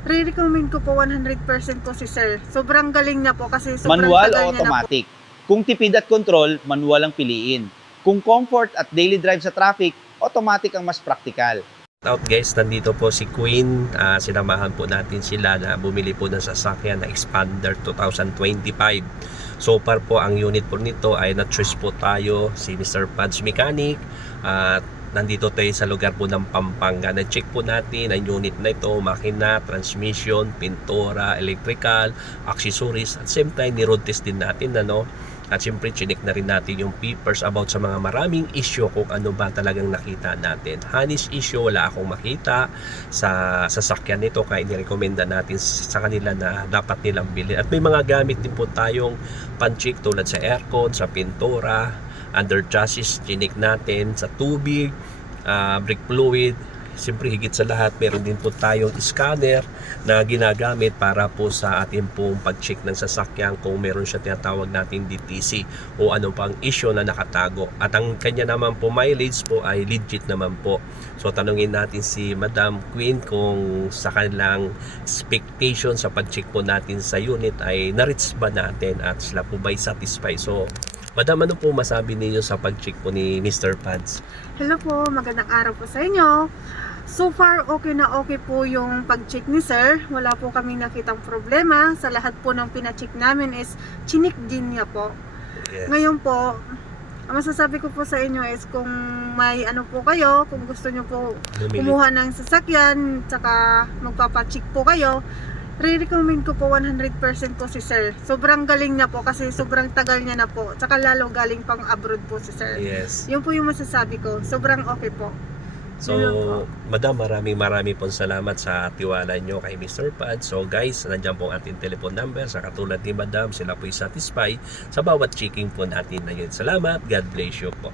Re-recommend ko po 100% po si sir. Sobrang galing niya po kasi sobrang Manual tagal o niya na po. automatic? Kung tipid at control, manual ang piliin. Kung comfort at daily drive sa traffic, automatic ang mas praktikal. Out guys, nandito po si Queen. Sinamahan po natin sila na bumili po ng sasakyan na Expander 2025. So far po ang unit po nito ay na-choose po tayo si Mr. Pads Mechanic at nandito tayo sa lugar po ng Pampanga. Na-check po natin ang unit na ito, makina, transmission, pintura, electrical, accessories at same time ni-road test din natin at siyempre chinik na rin natin yung papers about sa mga maraming issue kung ano ba talagang nakita natin. Honest issue wala akong makita sa sasakyan nito kaya nirekomenda natin sa kanila na dapat nilang bilhin. At may mga gamit din po tayong pan-check tulad sa aircon, sa pintura, under chassis, chinik natin sa tubig, brake fluid. Siyempre higit sa lahat meron din po tayong scanner na ginagamit para po sa ating pong pag-check ng sasakyan kung meron siya tinatawag natin DTC o ano pang issue na nakatago. At ang kanya naman po mileage po ay legit naman po. So tanungin natin si Madam Queen kung sa kanilang expectation sa pag-check po natin sa unit ay na-reach ba natin at sila po ba'y satisfied. So Madam, ano po masabi ninyo sa pag-check po ni Mr. Pads? Hello po, magandang araw po sa inyo. So far, okay na okay po yung pag-check ni sir. Wala po kami nakitang problema. Sa lahat po ng pina-check namin is chinik din niya po. Yes. Ngayon po, ang masasabi ko po sa inyo is kung may ano po kayo, kung gusto nyo po Bumili. kumuha ng sasakyan, tsaka magpapacheck po kayo, re-recommend ko po 100% po si sir. Sobrang galing niya po kasi sobrang tagal niya na po. Tsaka lalo galing pang abroad po si sir. Yes. Yun po yung masasabi ko. Sobrang okay po. So, Madam, maraming pong salamat sa tiwala nyo kay Mr. Pads. So guys, nandiyan po ang ating telephone number. Sa katulad ni Madam, sila po'y satisfy sa bawat checking po natin na yun. Salamat. God bless you po.